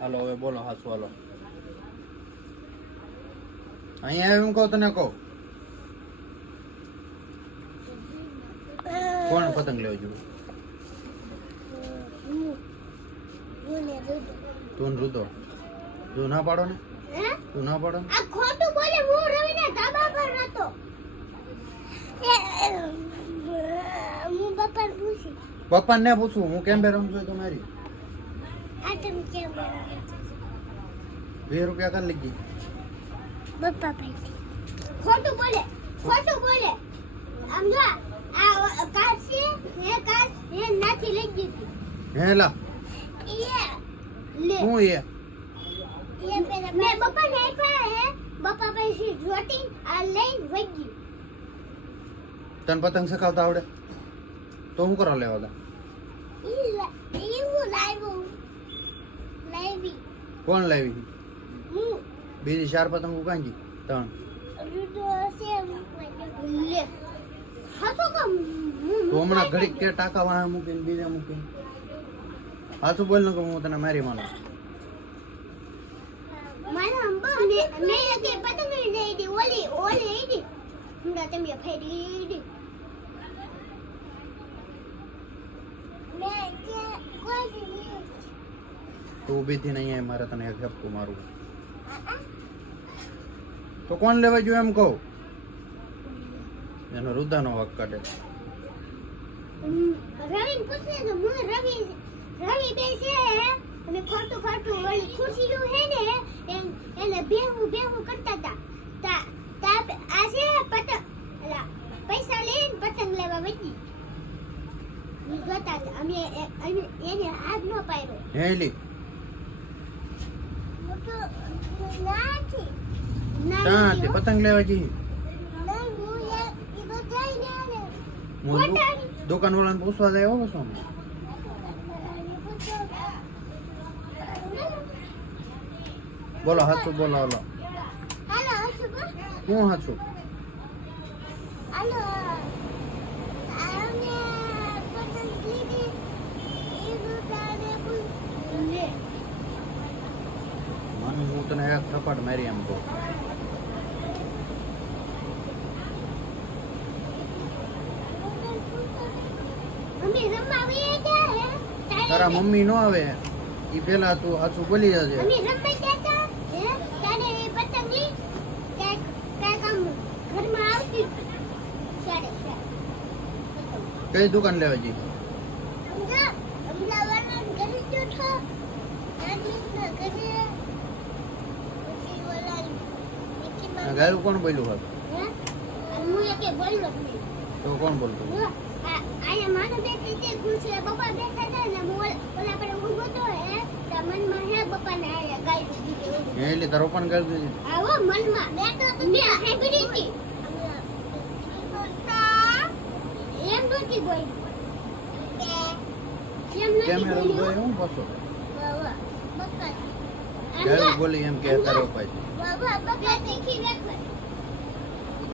હાલો હવે બોલો હાસુ હાલો. અહીંયા આવ્યું કહું તને કહું. કોણ પતંગ લેવા જોયું તું ને ઋતો તું ના પાડો ને? તું ના પાડો? ને આ ખોટું બોલે હું રવિના ધાબા પર હતો. હું બપોર પૂછી. પપ્પા ને પૂછું હું કેમ બે રમજો તો વીસ રૂપિયા કરી લીધી બપ્પા ભાઈ. ખોટું બોલે ખોટું બોલે. આમ જો આ કાશી હે કાચ હે નાથી લઈ દીધી હે લા. લે. હું એ? મેં બપ્પા ને આપ્યા હે બપ્પા પૈસી જોટી આ લઈને વગી તને પતંગ સકાવતા આવડે? તો હું કરવા લેવા તા ઈ એવું લાવ્યું? લાવી. કોણ લાવી? હું. બીજી ચાર પતંગો કાંજી? ત્રણ. તું હમણાં ઘડીક કે ટાકા વાળા મૂકીને બીજા મૂકીને. હાથું બોલ ન કે હું તને મારી માનું મારા અંબા મે મે કે પતંગ લઈ દી. ઓલી ઓલી હમણાં તમે ફેરી દી મે કે કોઈ દી તું ઊભી થઈને અહીંયા મારે તને ઝપકું મારું. તો કોણ લેવા જોઈએ એમ કહું? એનો રુદાનો હક કાઢે. રવિ પૂછે તો હું રવિ રવિ બે છે અને ખોટું ખોટું ઓલી ખુરશી હે ને એન- બેહું બેહું કરતા હતા તા તા આ છે પતંગ. પૈસા લઈને પતંગ લેવા વધી જોતા હતા અમે એને હાથ ન પાડ્યો. હે લી નાથી ક્યાં તે પતંગ લેવા દુ- દુકાન વાળાને પૂછવા જાય એવો શું બોલો હાચું બોલો હાલો. હું હાચું? મને હું તને એક થપાટ મારી એમ કહું અમે રમવા વયા ગયા હે તારે- મમ્મી નો આવે એ પેલા તું હાચું બોલી જજે. કઈ દુકાન લેવા જઈએ સમજા? અમદાવાદના ઘરે જો છો. નાગરિકના ઘરે. પછી ઓલા મિકી માઉસ. ગાયું કોણ બોલ્યું હોત. તો કોણ બોલતું આયા માનો બેઠી તે ખુરશીએ પપ્પા બેઠા હતા ને મોલ ઓલા પર ઊભો તો હે તો મનમાં હે પપ્પાને આયા ગાઈ દીધી હે એટલે તારો પણ ગાઈ દીધી આવો મનમાં. મેં તો મેં હેબડી હતી એમ નહોતી બોલી એમ કેમ બોલી હું. એમ કે તારો. પાછી. વાહ, વાહ, દેખી રાખો.